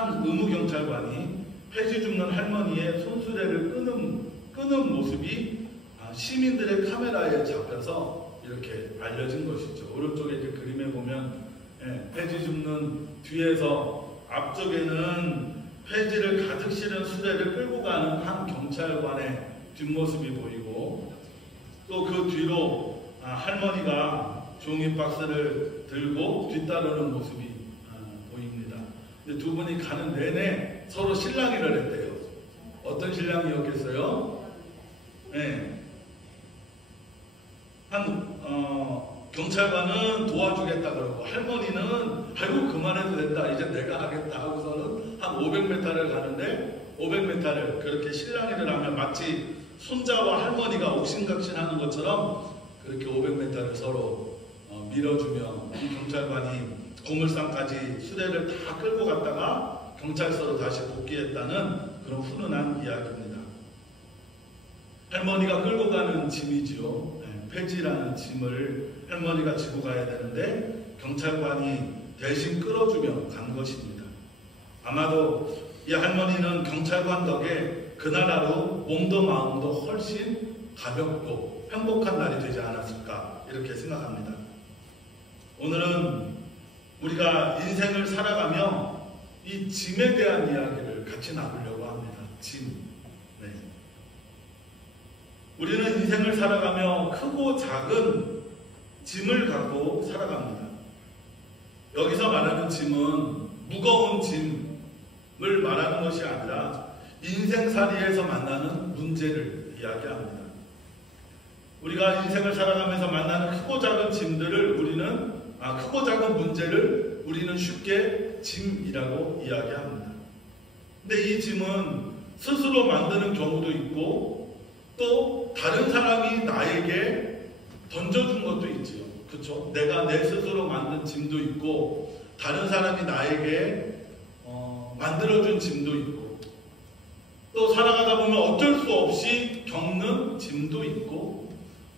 한 의무경찰관이 폐지 줍는 할머니의 손수레를 끄는 모습이 시민들의 카메라에 잡혀서 이렇게 알려진 것이죠. 오른쪽에 이렇게 그림에 보면 폐지 줍는 뒤에서 앞쪽에는 폐지를 가득 실은 수레를 끌고 가는 한 경찰관의 뒷모습이 보이고, 또 그 뒤로 할머니가 종이 박스를 들고 뒤따르는 모습이 보입니다. 두 분이 가는 내내 서로 실랑이를 했대요. 어떤 실랑이였겠어요? 경찰관은 도와주겠다 그러고, 할머니는 아이고 그만해도 된다, 이제 내가 하겠다 하고서는 한 500m를 가는데 500m를 그렇게 실랑이를 하면 마치 손자와 할머니가 옥신각신하는 것처럼 그렇게 500m를 서로 밀어주며, 이 경찰관이 고물상까지 수레를 다 끌고 갔다가 경찰서로 다시 복귀했다는 그런 훈훈한 이야기입니다. 할머니가 끌고 가는 짐이지요. 폐지라는 짐을 할머니가 지고 가야 되는데 경찰관이 대신 끌어주며 간 것입니다. 아마도 이 할머니는 경찰관 덕에 그날 하루 몸도 마음도 훨씬 가볍고 행복한 날이 되지 않았을까, 이렇게 생각합니다. 오늘은 우리가 인생을 살아가며 이 짐에 대한 이야기를 같이 나누려고 합니다. 짐. 우리는 인생을 살아가며 크고 작은 짐을 갖고 살아갑니다. 여기서 말하는 짐은 무거운 짐을 말하는 것이 아니라 인생살이에서 만나는 문제를 이야기합니다. 우리가 인생을 살아가면서 만나는 크고 작은 짐들을 크고 작은 문제를 우리는 쉽게 짐이라고 이야기합니다. 근데 이 짐은 스스로 만드는 경우도 있고, 또 다른 사람이 나에게 던져준 것도 있지요. 그렇죠? 내가 내 스스로 만든 짐도 있고, 다른 사람이 나에게 만들어준 짐도 있고, 또 살아가다 보면 어쩔 수 없이 겪는 짐도 있고,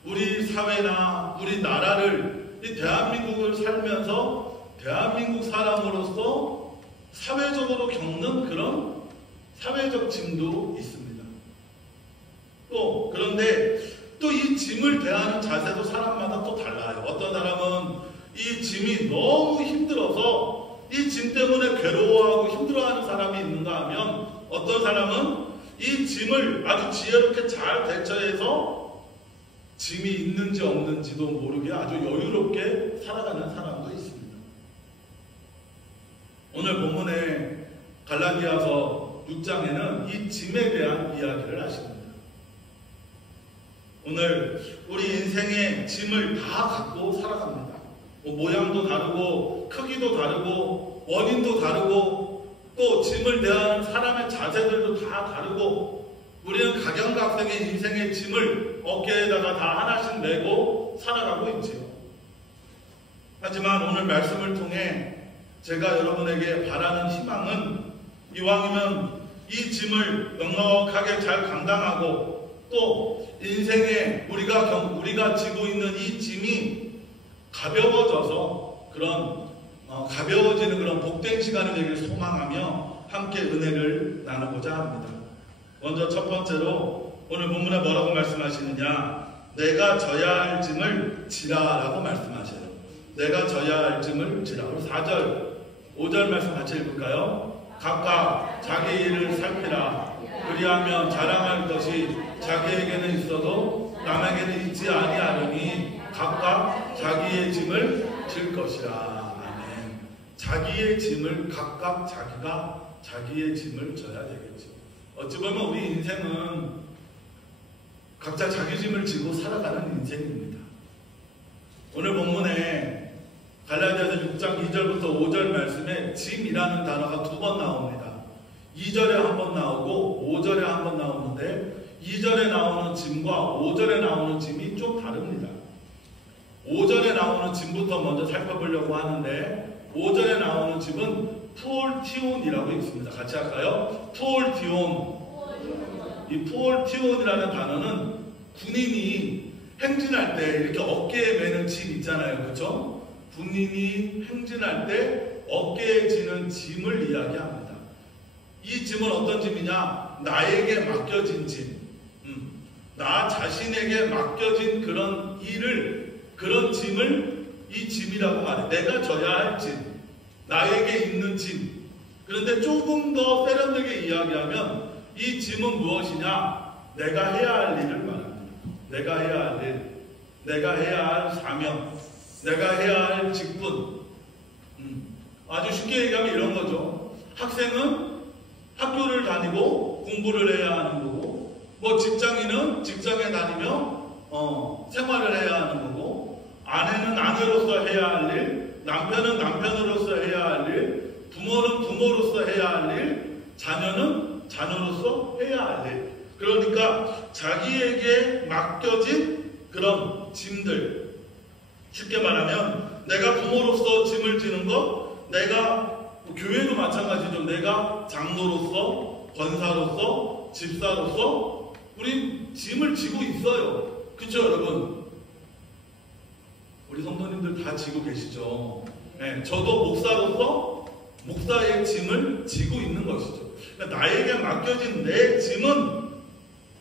우리 사회나 우리 나라를, 이 대한민국을 살면서 대한민국 사람으로서 사회적으로 겪는 그런 사회적 짐도 있습니다. 그런데 또 이 짐을 대하는 자세도 사람마다 또 달라요. 어떤 사람은 이 짐이 너무 힘들어서 이 짐 때문에 괴로워하고 힘들어하는 사람이 있는가 하면, 어떤 사람은 이 짐을 아주 지혜롭게 잘 대처해서 짐이 있는지 없는지도 모르게 아주 여유롭게 살아가는 사람도 있습니다. 오늘 본문의 갈라디아서 6장에는 이 짐에 대한 이야기를 하십니다. 오늘 우리 인생의 짐을 다 갖고 살아갑니다. 모양도 다르고 크기도 다르고 원인도 다르고, 또 짐을 대하는 사람의 자세들도 다 다르고, 우리는 각양각색의 인생의 짐을 어깨에다가 다 하나씩 메고 살아가고 있지요. 하지만 오늘 말씀을 통해 제가 여러분에게 바라는 희망은, 이왕이면 이 짐을 넉넉하게 잘 감당하고, 또 인생에 우리가 지고 있는 이 짐이 가벼워져서 가벼워지는 그런 복된 시간이 되길 소망하며 함께 은혜를 나누고자 합니다. 먼저 첫 번째로 오늘 본문에 뭐라고 말씀하시느냐? 내가 져야 할 짐을 지라라고 말씀하셔요. 내가 져야 할 짐을 지라. 4절, 5절 말씀 같이 읽을까요? 각각 자기 일을 살피라. 그리하면 자랑할 것이 자기에게는 있어도 남에게는 있지 아니하려니 각각 자기의 짐을 질 것이라. 아멘. 자기의 짐을 각각 자기가 자기의 짐을 져야 되겠죠. 어찌 보면 우리 인생은 각자 자기 짐을 지고 살아가는 인생입니다. 오늘 본문에 갈라디아서 6장 2절부터 5절 말씀에 짐이라는 단어가 2번 나옵니다. 2절에 한 번 나오고 5절에 한 번 나오는데, 2절에 나오는 짐과 5절에 나오는 짐이 좀 다릅니다. 5절에 나오는 짐부터 먼저 살펴보려고 하는데, 5절에 나오는 짐은 푸올티온이라고 있습니다. 같이 할까요? 푸올티온. 이 푸올티온이라는 단어는 군인이 행진할 때 이렇게 어깨에 매는 짐 있잖아요. 그렇죠? 군인이 행진할 때 어깨에 지는 짐을 이야기합니다. 이 짐은 어떤 짐이냐? 나에게 맡겨진 짐. 나 자신에게 맡겨진 그런 일을, 그런 짐을 이 짐이라고 말해. 내가 져야 할 짐. 나에게 있는 짐. 그런데 조금 더 세련되게 이야기하면 이 짐은 무엇이냐? 내가 해야 할 일을 말합니다. 내가 해야 할 일. 내가 해야 할 사명. 내가 해야 할 직분. 아주 쉽게 얘기하면 이런 거죠. 학생은 학교를 다니고 공부를 해야 하는 거고, 뭐 직장인은 직장에 다니며 생활을 해야 하는 거고, 아내는 아내로서 해야 할 일, 남편은 남편으로서 해야 할 일, 부모는 부모로서 해야 할 일, 자녀는 자녀로서 해야 할 일. 그러니까 자기에게 맡겨진 그런 짐들, 쉽게 말하면 내가 부모로서 짐을 지는 것, 내가 교회도 마찬가지죠. 내가 장로로서, 권사로서, 집사로서 우리 짐을 지고 있어요. 그렇죠, 여러분? 우리 성도님들 다 지고 계시죠. 네, 저도 목사로서 목사의 짐을 지고 있는 것이죠. 그러니까 나에게 맡겨진 내 짐은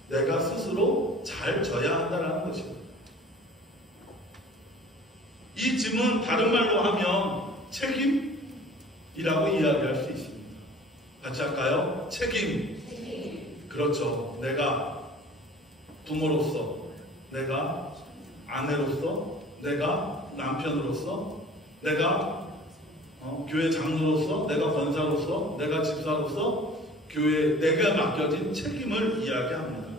내가 스스로 잘 져야 한다는 것입니다. 이 짐은 다른 말로 하면 책임이라고 이야기할 수 있습니다. 같이 할까요? 책임. 그렇죠. 내가 부모로서, 내가 아내로서, 내가 남편으로서, 내가 교회 장로로서, 내가 권사로서, 내가 집사로서 교회에 내가 맡겨진 책임을 이야기합니다.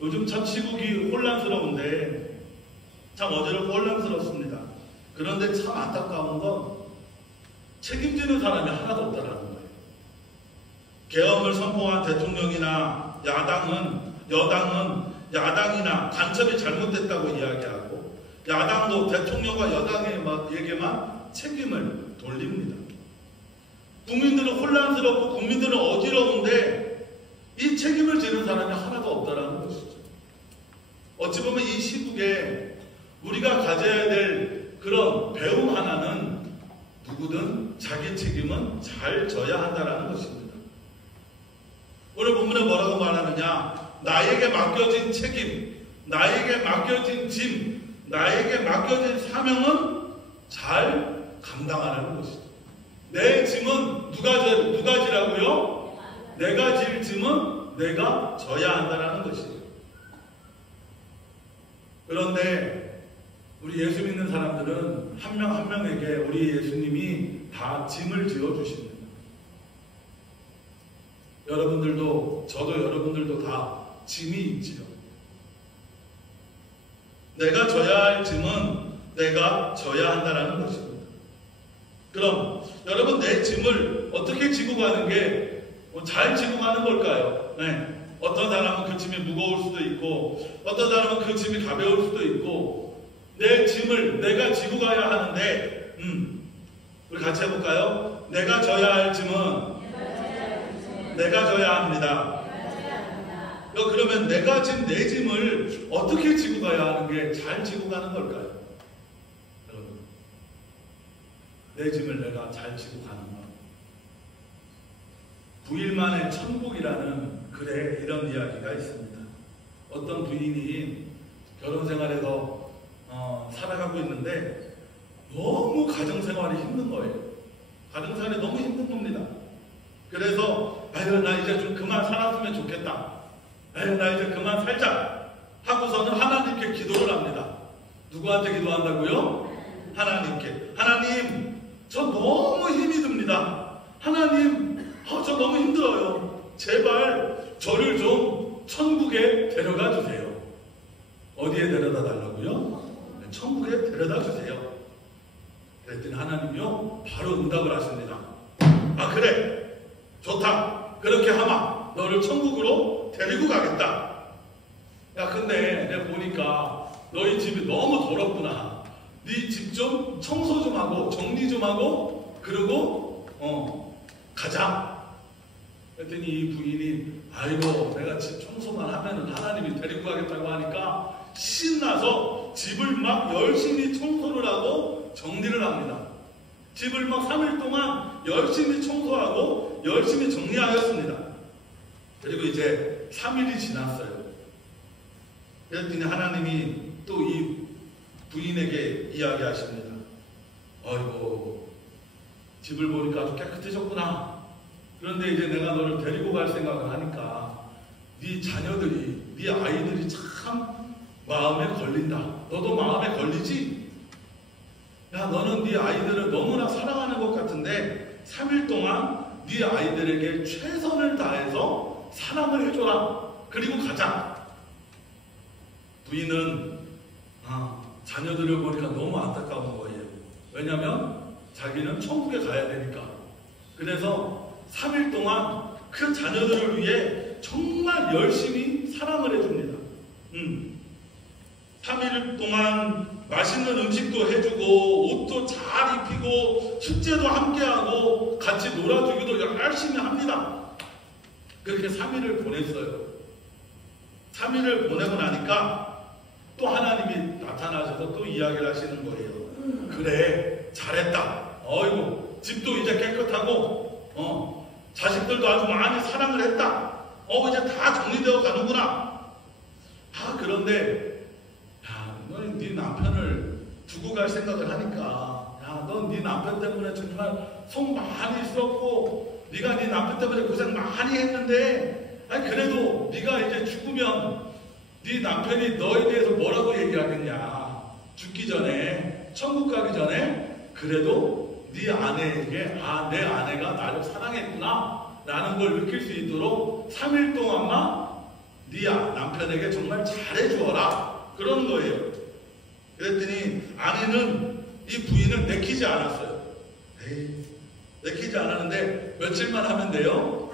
요즘 참 시국이 혼란스러운데, 참 어지럽고 혼란스럽습니다. 그런데 참 안타까운 건 책임지는 사람이 하나도 없다는 거예요. 계엄을 선포한 대통령이나 여당은 야당이나 간첩이 잘못됐다고 이야기하고, 야당도 대통령과 여당에게만 책임을 돌립니다. 국민들은 혼란스럽고 국민들은 어지러운데 이 책임을 지는 사람이 하나도 없다는 것이죠. 어찌 보면 이 시국에 우리가 가져야 될 그런 배움 하나는 누구든 자기 책임은 잘 져야 한다는 것입니다. 오늘 본문에 뭐라고 말하느냐? 나에게 맡겨진 책임, 나에게 맡겨진 짐, 나에게 맡겨진 사명은 잘 감당하라는 것이죠. 내 짐은 누가 지라고요? 내가 질 짐은 내가 져야 한다는 것이에요. 그런데 우리 예수 믿는 사람들은 한 명 한 명에게 우리 예수님이 다 짐을 지어주십니다. 여러분들도, 저도 여러분들도 다 짐이 있지요. 내가 져야 할 짐은 내가 져야 한다는 것입니다. 그럼 여러분, 내 짐을 어떻게 지고 가는 게 잘 지고 가는 걸까요? 네. 어떤 사람은 그 짐이 무거울 수도 있고, 어떤 사람은 그 짐이 가벼울 수도 있고, 내 짐을 내가 지고 가야 하는데, 우리 같이 해볼까요? 내가 져야 할 짐은 내가 져야 합니다. 그러면 내가 진 내 짐을 어떻게 지고 가야 하는 게 잘 지고 가는 걸까요? 여러분, 내 짐을 내가 잘 지고 가는 것. 9일 만에 천국이라는 글에 이런 이야기가 있습니다. 어떤 부인이 결혼 생활에서 살아가고 있는데 너무 가정생활이 힘든 거예요. 가정생활이 너무 힘든 겁니다. 그래서 나 이제 좀 그만 살았으면 좋겠다. 나 이제 그만 살자 하고서는 하나님께 기도를 합니다. 누구한테 기도한다고요? 하나님께. 하나님, 저 너무 힘이 듭니다. 하나님, 저 너무 힘들어요. 제발 저를 좀 천국에 데려가 주세요. 어디에 데려다 달라고요? 천국에 데려다 주세요. 그랬더니 하나님이요, 바로 응답을 하십니다. 그래, 좋다. 그렇게 하마 너를 천국으로 데리고 가겠다. 근데 내가 보니까 너희 집이 너무 더럽구나. 네 집 좀 청소 좀 하고 정리 좀 하고 그러고 가자. 그랬더니 이 부인이 아이고, 내가 집 청소만 하면은 하나님이 데리고 가겠다고 하니까 신나서 집을 막 열심히 청소를 하고 정리를 합니다. 집을 막 3일 동안 열심히 청소하고 열심히 정리하였습니다. 그리고 이제 3일이 지났어요. 그랬더니 하나님이 또 이 부인에게 이야기하십니다. 어이구, 집을 보니까 아주 깨끗해졌구나. 그런데 이제 내가 너를 데리고 갈 생각을 하니까 네 자녀들이, 네 아이들이 참 마음에 걸린다. 너도 마음에 걸리지? 야, 너는 네 아이들을 너무나 사랑하는 것 같은데 3일 동안 네 아이들에게 최선을 다해서 사랑을 해줘라. 그리고 가자. 부인은 자녀들을 보니까 너무 안타까운 거예요. 왜냐하면 자기는 천국에 가야 되니까. 그래서 3일 동안 그 자녀들을 위해 정말 열심히 사랑을 해줍니다. 3일 동안 맛있는 음식도 해주고 옷도 잘 입히고 숙제도 함께하고 같이 놀아주기도 열심히 합니다. 그렇게 3일을 보냈어요. 3일을 보내고 나니까 또 하나님이 나타나셔서 또 이야기를 하시는 거예요. 그래, 잘했다. 어이구, 집도 이제 깨끗하고 자식들도 아주 많이 사랑을 했다. 이제 다 정리되어 가는구나. 그런데 너는 네 남편을 두고 갈 생각을 하니까 넌 네 남편 때문에 정말 속 많이 썼고 네가 네 남편 때문에 고생 많이 했는데 그래도 네가 이제 죽으면 네 남편이 너에 대해서 뭐라고 얘기하겠냐. 죽기 전에, 천국 가기 전에 그래도 네 아내에게 내 아내가 나를 사랑했구나 라는 걸 느낄 수 있도록 3일 동안만 네 남편에게 정말 잘해주어라. 그런 거예요. 그랬더니 아내는, 이 부인은 내키지 않았어요. 내키지 않았는데 며칠만 하면 돼요?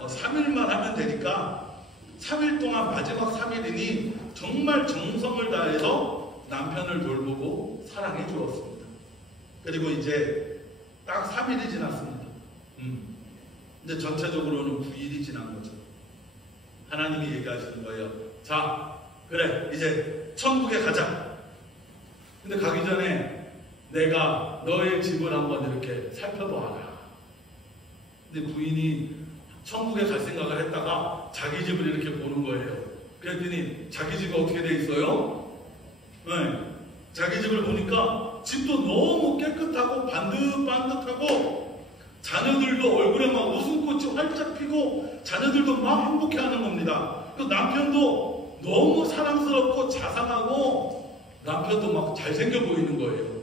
3일만 하면 되니까 3일 동안, 마지막 3일이니 정말 정성을 다해서 남편을 돌보고 사랑해 주었습니다. 그리고 이제 딱 3일이 지났습니다. 이제 전체적으로는 9일이 지난 거죠. 하나님이 얘기하시는 거예요. 자, 그래, 이제 천국에 가자. 근데 가기 전에 내가 너의 집을 한번 이렇게 살펴보아라. 근데 부인이 천국에 갈 생각을 했다가 자기 집을 이렇게 보는 거예요. 그랬더니 자기 집이 어떻게 돼 있어요? 자기 집을 보니까 집도 너무 깨끗하고 반듯반듯하고 자녀들도 얼굴에 막 웃음꽃이 활짝 피고 자녀들도 막 행복해하는 겁니다. 그 남편도 너무 사랑스럽고 자상하고 남편도 막 잘생겨 보이는 거예요.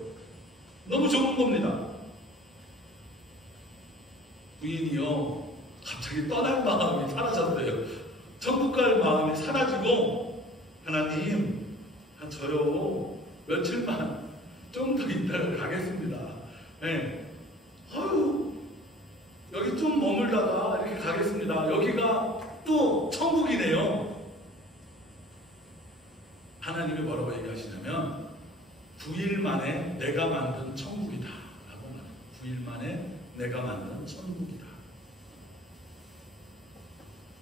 너무 좋은 겁니다. 부인이요, 갑자기 떠날 마음이 사라졌어요. 천국 갈 마음이 사라지고, 하나님, 저요 며칠만 좀 더 있다가 가겠습니다. 여기 좀 머물다가 이렇게 가겠습니다. 여기가 또 천국이네요. 하나님이 뭐라고 얘기하시냐면 9일 만에 내가 만든 천국이다 라고 말해요. 9일 만에 내가 만든 천국이다.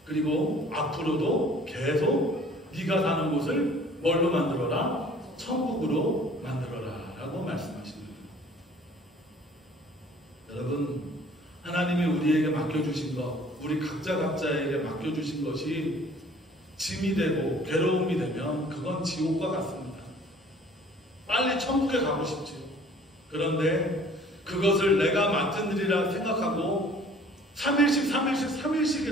그리고 앞으로도 계속 네가 사는 곳을 뭘로 만들어라? 천국으로 만들어라 라고 말씀하십니다. 여러분, 하나님이 우리에게 맡겨주신 것, 우리 각자에게 맡겨주신 것이 짐이 되고 괴로움이 되면 그건 지옥과 같습니다. 빨리 천국에 가고 싶죠. 그런데 그것을 내가 맡은 일이라 생각하고 3일씩이라도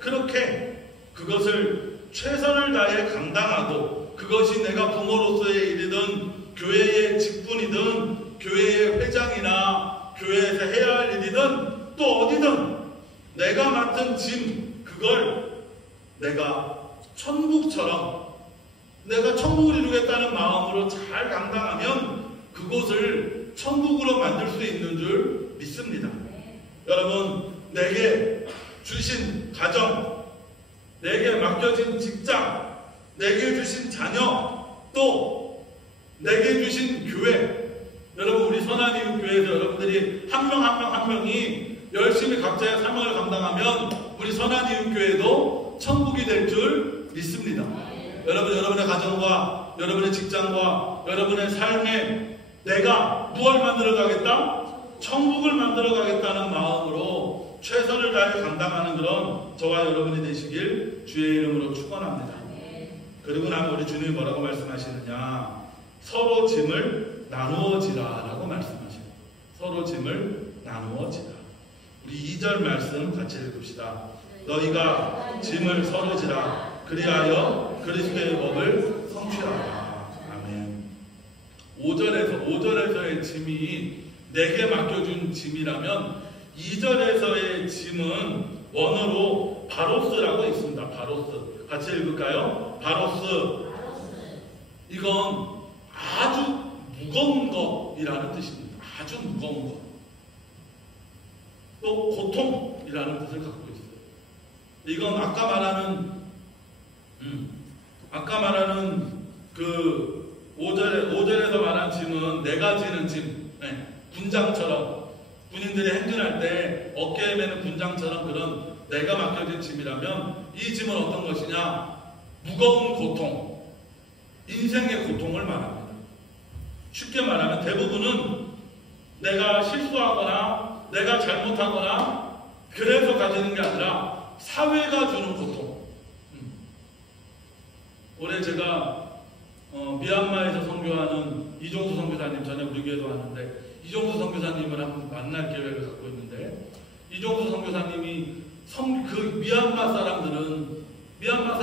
그렇게 그것을 최선을 다해 감당하고, 그것이 내가 부모로서의 일이든 교회의 직분이든 교회의 회장이나 교회에서 해야 할 일이든 또 어디든 내가 맡은 짐, 그걸 내가 천국처럼 내가 천국을 이루겠다는 마음으로 잘 감당하면 그곳을 천국으로 만들 수 있는 줄 믿습니다. 여러분, 내게 주신 가정, 내게 맡겨진 직장, 내게 주신 자녀, 또 내게 주신 교회, 여러분, 우리 선한이웃교회에서 여러분들이 한 명이 열심히 각자의 사명을 감당하면 우리 선한이웃교회도 천국이 될 줄 믿습니다. 여러분, 여러분의 가정과 여러분의 직장과 여러분의 삶에 내가 무엇을 만들어 가겠다? 천국을 만들어 가겠다는 마음으로 최선을 다해 감당하는 그런 저와 여러분이 되시길 주의 이름으로 축원합니다. 그리고 나면 우리 주님이 뭐라고 말씀하시느냐, 서로 짐을 나누어지라 라고 말씀하시고, 서로 짐을 나누어지라. 우리 2절 말씀 같이 읽읍시다. 너희가 짐을 서로 지라, 그리하여 그리스도의 법을 성취하라. 아멘. 5절에서의 짐이 내게 맡겨준 짐이라면 2절에서의 짐은 원어로 바로스라고 있습니다. 바로스. 같이 읽을까요? 바로스. 이건 아주 무거운 것이라는 뜻입니다. 아주 무거운 것. 또 고통이라는 뜻을 갖고 있어요. 이건 아까 말하는 그 5절에서 말한 짐은 내가 지는 짐, 군장처럼 군인들이 행진할 때 어깨에 매는 군장처럼 그런 내가 맡겨진 짐이라면 이 짐은 어떤 것이냐? 무거운 고통, 인생의 고통을 말합니다. 쉽게 말하면 대부분은 내가 실수하거나 내가 잘못하거나 그래서 가지는 게 아니라 사회가 주는 고통. 올해 제가 미얀마에서 선교하는 이종수 선교사님, 전에 우리 교회도 왔는데 이종수 선교사님을 한번 만날 계획을 갖고 있는데, 이종수 선교사님이 그 미얀마 사람들은 미얀마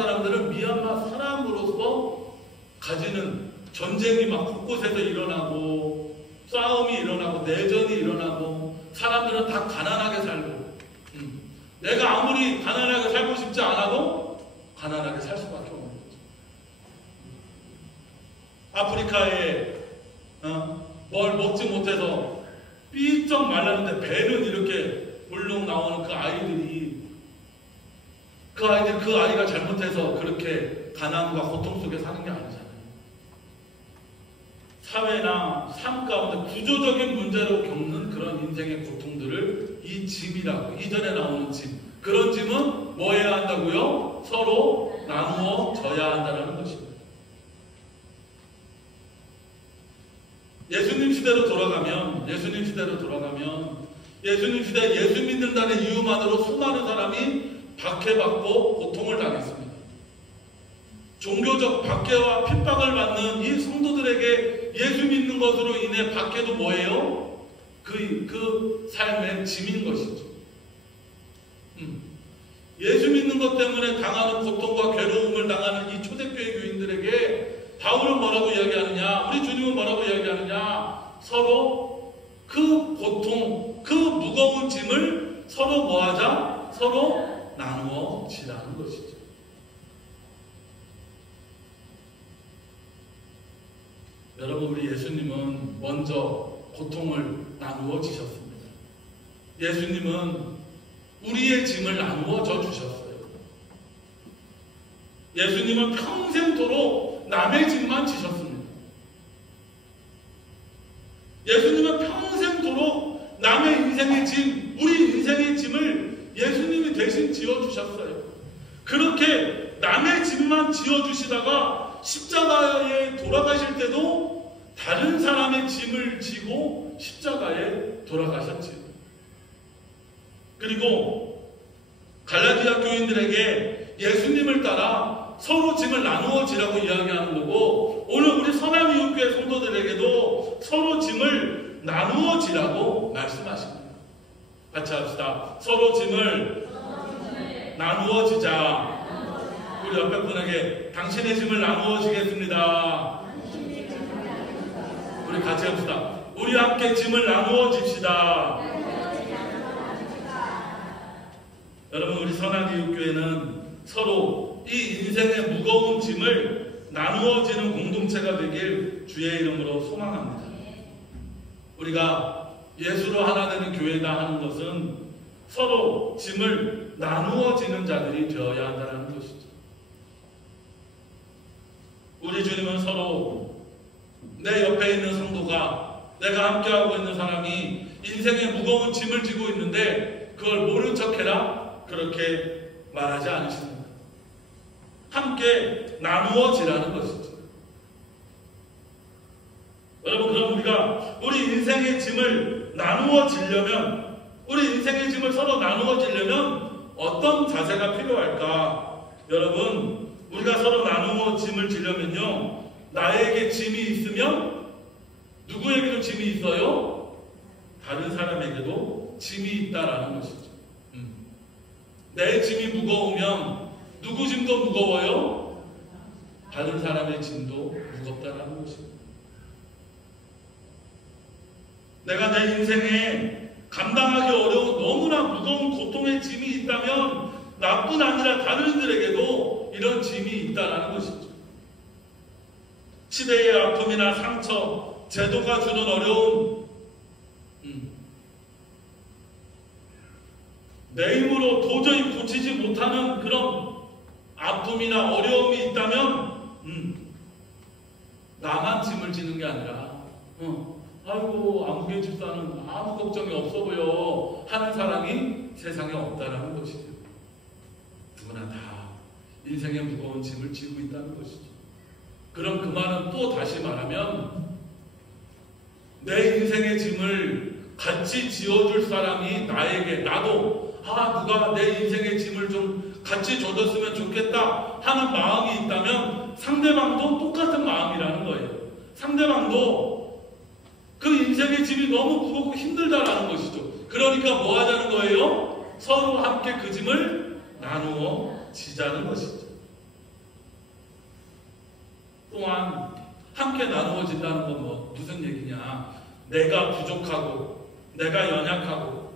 사람으로서 가지는 전쟁이 막 곳곳에서 일어나고 싸움이 일어나고 내전이 일어나고 사람들은 다 가난하게 살고, 내가 아무리 가난하게 살고 싶지 않아도 가난하게 살 수밖에 없는 거죠. 아프리카에 뭘 먹지 못해서 삐쩍 말랐는데 배는 이렇게 볼록 나오는 그 아이가 잘못해서 그렇게 가난과 고통 속에 사는 게 아니잖아요. 사회나 삶 가운데 구조적인 문제로 겪는 그런 인생의 고통들을 이 짐이라고, 이전에 나오는 짐, 그런 짐은 뭐 해야 한다고요? 서로 나누어 져야 한다는 것입니다. 예수님 시대로 돌아가면 예수님 시대 예수 믿는다는 이유만으로 수많은 사람이 박해받고 고통을 당했습니다. 종교적 박해와 핍박을 받는 이 성도들에게 예수 믿는 것으로 인해 박해도 뭐예요? 그 삶의 짐인 것이죠. 예수 믿는 것 때문에 당하는 고통과 괴로움을 당하는 이 초대교회 교인들에게 바울은 뭐라고 이야기하느냐? 우리 주님은 뭐라고 이야기하느냐? 서로 그 고통, 그 무거운 짐을 서로 뭐하자? 서로 나누어 지라는 것이죠. 여러분, 우리 예수님은 먼저 고통을 나누어 지셨습니다. 예수님은 우리의 짐을 나누어 져 주셨어요. 예수님은 평생토록 남의 짐만 지셨습니다. 예수님은 평생토록 남의 인생의 짐, 우리 인생의 짐을 예수님이 대신 지어주셨어요. 그렇게 남의 짐만 지어주시다가 십자가에 돌아가실 때도 다른 사람의 짐을 지고 십자가에 돌아가셨지요. 그리고 갈라디아 교인들에게 예수님을 따라 서로 짐을 나누어 지라고 이야기하는 거고, 오늘 우리 선함이웃교회 성도들에게도 서로 짐을 나누어 지라고 말씀하십니다. 같이 합시다. 서로 짐을 나누어 지자. 우리 옆에 분에게 당신의 짐을 나누어 지겠습니다. 우리 같이 합시다. 우리 함께 짐을 나누어 집시다. 여러분, 우리 선함이웃교회는 서로 이 인생의 무거운 짐을 나누어지는 공동체가 되길 주의 이름으로 소망합니다. 우리가 예수로 하나 되는 교회다 하는 것은 서로 짐을 나누어지는 자들이 되어야 한다는 것이죠. 우리 주님은 서로 내 옆에 있는 성도가, 내가 함께하고 있는 사람이 인생의 무거운 짐을 지고 있는데 그걸 모른 척해라, 그렇게 말하지 않으십니다. 함께 나누어지라는 것이죠. 여러분, 그럼 우리가 우리 인생의 짐을 나누어지려면, 우리 인생의 짐을 서로 나누어지려면 어떤 자세가 필요할까? 여러분, 우리가 서로 나누어 짐을 지려면요, 나에게 짐이 있으면 누구에게도 짐이 있어요? 다른 사람에게도 짐이 있다라는 것이죠. 내 짐이 무거우면 누구 짐도 무거워요? 다른 사람의 짐도 무겁다라는 것입니다. 내가 내 인생에 감당하기 어려운 너무나 무거운 고통의 짐이 있다면 나뿐 아니라 다른 이들에게도 이런 짐이 있다라는 것이죠. 시대의 아픔이나 상처, 제도가 주는 어려움, 내 힘으로 도저히 고치지 못하는 그런 아픔이나 어려움이 있다면 나만 짐을 지는 게 아니라 아이고 아무개 집사는 아무 걱정이 없어 보여 하는 사람이 세상에 없다라는 것이죠. 누구나 다 인생의 무거운 짐을 지고 있다는 것이죠. 그럼 그 말은 또 다시 말하면 내 인생의 짐을 같이 지어줄 사람이 나에게, 나도 누가 내 인생의 짐을 좀 같이 져줬으면 좋겠다 하는 마음이 있다면 상대방도 똑같은 마음이라는 거예요. 상대방도 그 인생의 짐이 너무 무겁고 힘들다라는 것이죠. 그러니까 뭐 하자는 거예요? 서로 함께 그 짐을 나누어 지자는 것이죠. 또한 함께 나누어진다는 건 무슨 얘기냐? 내가 부족하고 내가 연약하고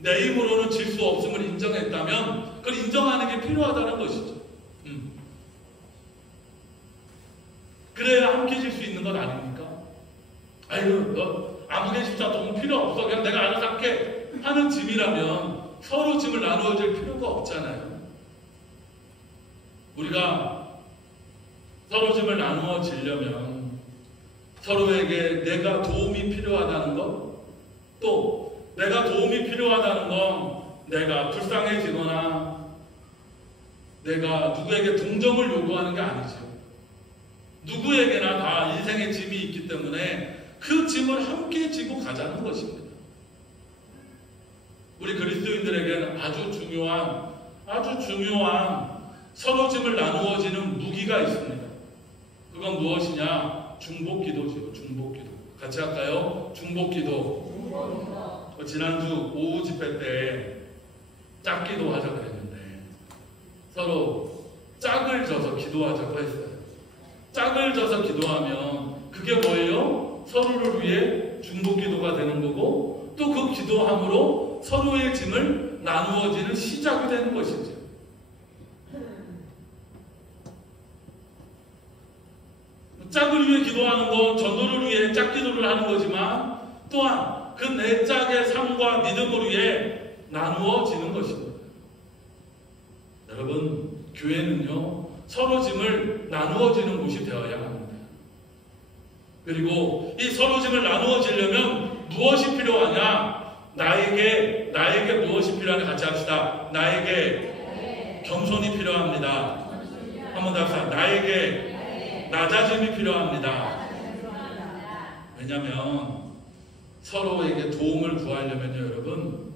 내 힘으로는 질 수 없음을 인정했다면 그걸 인정하는 게 필요하다는 것이죠. 그래야 함께 질 수 있는 것 아닙니까? 아이고 너 아무개 집사 돈 필요 없어, 그냥 내가 알아서 할게 하는 짐이라면 서로 짐을 나누어질 필요가 없잖아요. 우리가 서로 짐을 나누어지려면 서로에게 내가 도움이 필요하다는 것, 또 내가 도움이 필요하다는 건 내가 불쌍해지거나 내가 누구에게 동정을 요구하는 게 아니죠. 누구에게나 다 인생의 짐이 있기 때문에 그 짐을 함께 지고 가자는 것입니다. 우리 그리스도인들에게는 아주 중요한 서로 짐을 나누어지는 무기가 있습니다. 그건 무엇이냐? 중복기도죠. 중복기도. 같이 할까요? 중복기도. 지난주 오후 집회 때 짝기도 하자고 했는데 서로 짝을 져서 기도하자고 했어요. 짝을 져서 기도하면 그게 뭐예요? 서로를 위해 중복기도가 되는 거고, 또 그 기도함으로 서로의 짐을 나누어지는 시작이 되는 것이죠. 짝을 위해 기도하는 건 전도를 위해 짝기도를 하는 거지만 또한 그 내 짝의 삶과 믿음을 위해 나누어지는 것입니다. 여러분, 교회는요 서로 짐을 나누어지는 곳이 되어야 합니다. 그리고 이 서로 짐을 나누어지려면 무엇이 필요하냐? 나에게 무엇이 필요하냐? 같이 합시다. 나에게 겸손이 필요합니다. 한번 더 합시다. 나에게 낮아짐이 필요합니다. 왜냐하면 서로에게 도움을 구하려면요, 여러분,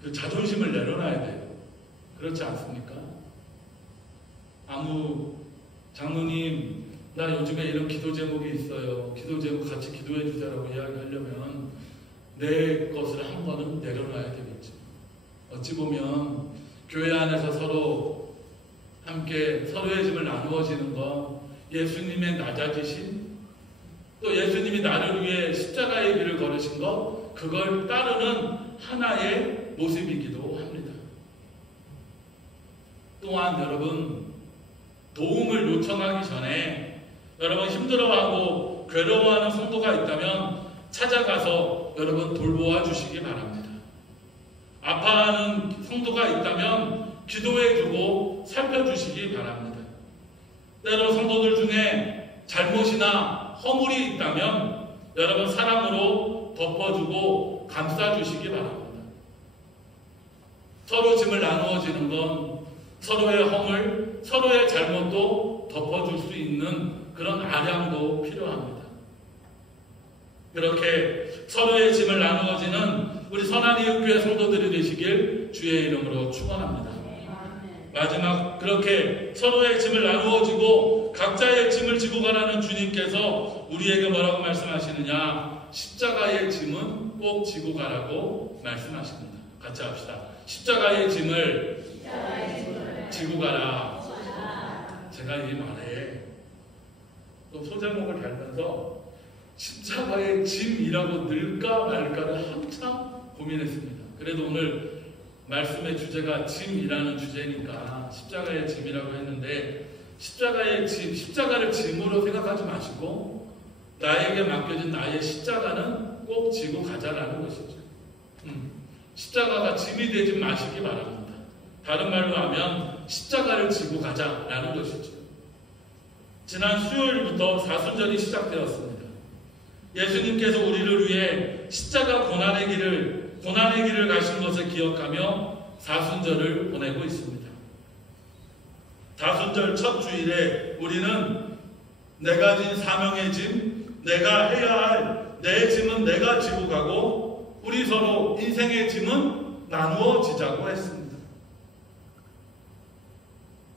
그 자존심을 내려놔야 돼요. 그렇지 않습니까? 장로님, 나 요즘에 이런 기도 제목이 있어요. 기도 제목 같이 기도해 주세요라고 이야기하려면 내 것을 한 번은 내려놔야 되겠죠. 어찌 보면 교회 안에서 서로 함께 서로의 짐을 나누어지는 건 예수님의 낮아지심, 또 예수님이 나를 위해 십자가의 길을 걸으신 것, 그걸 따르는 하나의 모습이기도 합니다. 또한 여러분, 도움을 요청하기 전에 여러분 힘들어하고 괴로워하는 성도가 있다면 찾아가서 여러분 돌보아 주시기 바랍니다. 아파하는 성도가 있다면 기도해주고 살펴주시기 바랍니다. 때로 성도들 중에 잘못이나 허물이 있다면 여러분 사랑으로 덮어주고 감싸주시기 바랍니다. 서로 짐을 나누어지는 건 서로의 허물, 서로의 잘못도 덮어줄 수 있는 그런 아량도 필요합니다. 그렇게 서로의 짐을 나누어지는 우리 선한이웃교회 성도들이 되시길 주의 이름으로 축원합니다. 마지막 그렇게 서로의 짐을 나누어지고 각자의 짐을 지고 가라는 주님께서 우리에게 뭐라고 말씀하시느냐? 십자가의 짐은 꼭 지고 가라고 말씀하십니다. 같이 합시다. 십자가의 짐을 지고 가라. 제가 이 말에 또 소제목을 달면서 십자가의 짐이라고 넣을까 말까를 한참 고민했습니다. 그래도 오늘 말씀의 주제가 짐이라는 주제니까 십자가의 짐이라고 했는데, 십자가의 짐, 십자가를 짐으로 생각하지 마시고 나에게 맡겨진 나의 십자가는 꼭 지고 가자라는 것이죠. 십자가가 짐이 되지 마시기 바랍니다. 다른 말로 하면 십자가를 지고 가자라는 것이죠. 지난 수요일부터 사순절이 시작되었습니다. 예수님께서 우리를 위해 십자가 고난의 길을 가신 것을 기억하며 사순절을 보내고 있습니다. 사순절 첫 주일에 우리는 내가 진 사명의 짐, 내가 해야 할 내 짐은 내가 지고 가고 우리 서로 인생의 짐은 나누어지자고 했습니다.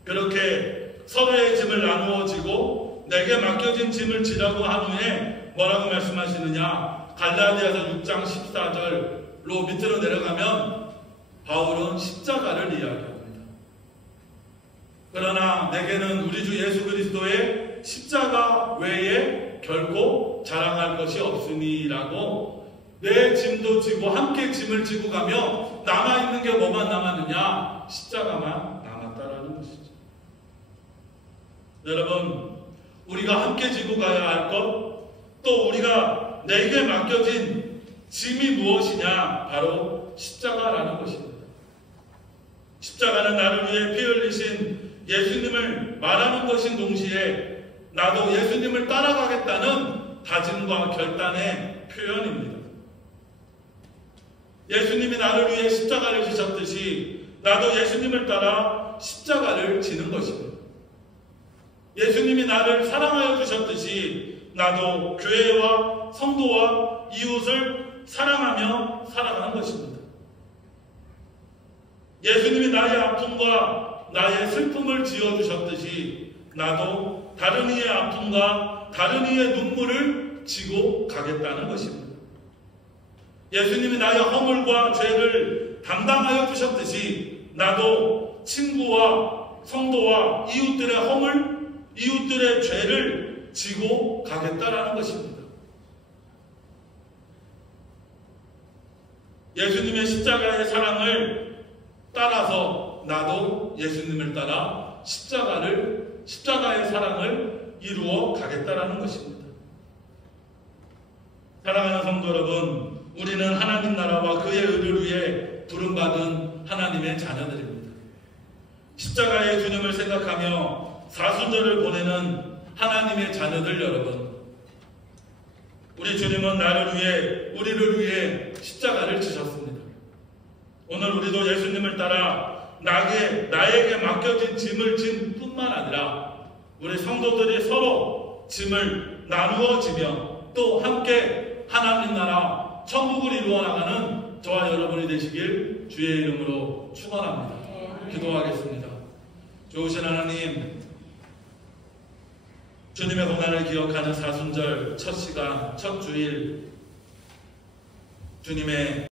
그렇게 서로의 짐을 나누어지고 내게 맡겨진 짐을 지라고 한 후에 뭐라고 말씀하시느냐? 갈라디아서 6장 14절로 밑으로 내려가면 바울은 십자가를 이야기합니다. 그러나 내게는 우리 주 예수 그리스도의 십자가 외에 결코 자랑할 것이 없으니라고 내 짐도 지고 함께 짐을 지고 가며 남아있는 게 뭐만 남았느냐? 십자가만 남았다라는 것이죠. 여러분, 우리가 함께 지고 가야 할 것, 또 우리가 내게 맡겨진 짐이 무엇이냐? 바로 십자가라는 것입니다. 십자가는 나를 위해 피 흘리신 예수님을 말하는 것인 동시에 나도 예수님을 따라가겠다는 다짐과 결단의 표현입니다. 예수님이 나를 위해 십자가를 지셨듯이 나도 예수님을 따라 십자가를 지는 것입니다. 예수님이 나를 사랑하여 주셨듯이 나도 교회와 성도와 이웃을 사랑하며 살아가는 것입니다. 예수님이 나의 아픔과 나의 슬픔을 지어주셨듯이 나도 다른 이의 아픔과 다른 이의 눈물을 지고 가겠다는 것입니다. 예수님이 나의 허물과 죄를 담당하여 주셨듯이 나도 친구와 성도와 이웃들의 허물, 이웃들의 죄를 지고 가겠다라는 것입니다. 예수님의 십자가의 사랑을 따라서 나도 예수님을 따라 십자가의 사랑을 이루어 가겠다라는 것입니다. 사랑하는 성도 여러분, 우리는 하나님 나라와 그의 의를 위해 부름받은 하나님의 자녀들입니다. 십자가의 주님을 생각하며 사순절을 보내는 하나님의 자녀들 여러분, 우리 주님은 나를 위해, 우리를 위해 십자가를 지셨습니다. 오늘 우리도 예수님을 따라 나에게 맡겨진 짐을 진 뿐만 아니라 우리 성도들이 서로 짐을 나누어지며 또 함께 하나님 나라 천국을 이루어 나가는 저와 여러분이 되시길 주의 이름으로 축원합니다. 기도하겠습니다. 좋으신 하나님, 주님의 고난을 기억하는 사순절 첫 시간, 첫 주일, 주님의